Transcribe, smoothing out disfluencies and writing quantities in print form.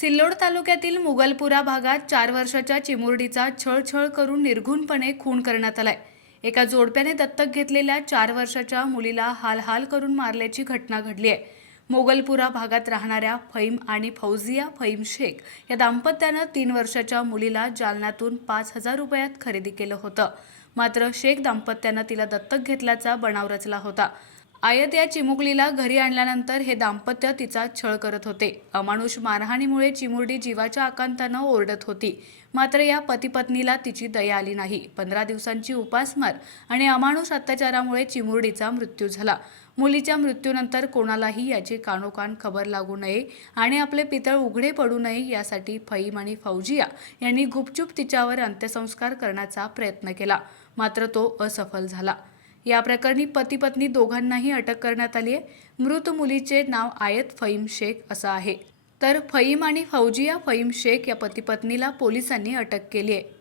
सिल्लोड तालुक्यातील मुगलपुरा भागात 4 वर्षाच्या चिमुरडीचा छळ करून निर्घृणपणे खून करण्यात आलाय। एका जोडप्याने दत्तक घेतलेल्या 4 वर्षाच्या मुलीला हाल करून मारल्याची घटना घडली आहे। मुगलपुरा भागात राहणाऱ्या फहीम आणि फौजिया फहीम शेख या दाम्पत्यानं 3 वर्षाच्या मुलीला जालन्यातून 5,000 रुपयात खरेदी केलं होतं। मात्र शेख दाम्पत्यानं तिला दत्तक घेतल्याचा बनाव रचला होता। आयत या चिमुकलीला घरी आणल्यानंतर हे दाम्पत्य तिचा छळ करत होते। अमानुष मारहाणीमुळे चिमुरडी जीवाच्या आकांतानं ओरडत होती। मात्र या पती-पत्नीला तिची दया आली नाही। 15 दिवसांची उपासमार आणि अमानुष अत्याचारामुळे चिमुरडीचा मृत्यू झाला। मुलीच्या मृत्यूनंतर कोणालाही याची कानोकान खबर लागू नये आणि आपले पितळ उघडे पडू नये यासाठी फहीम आणि फौजिया यांनी गुपचूप तिच्यावर अंत्यसंस्कार करण्याचा प्रयत्न केला, मात्र तो असफल झाला। या प्रकरणी पती-पत्नी दोघांनाही अटक करण्यात आली आहे। मृत मुलीचे नाव आयत फहीम शेख असं आहे, तर फहीम आणि फौजिया फहीम शेख या पती-पत्नीला पोलिसांनी अटक केली आहे।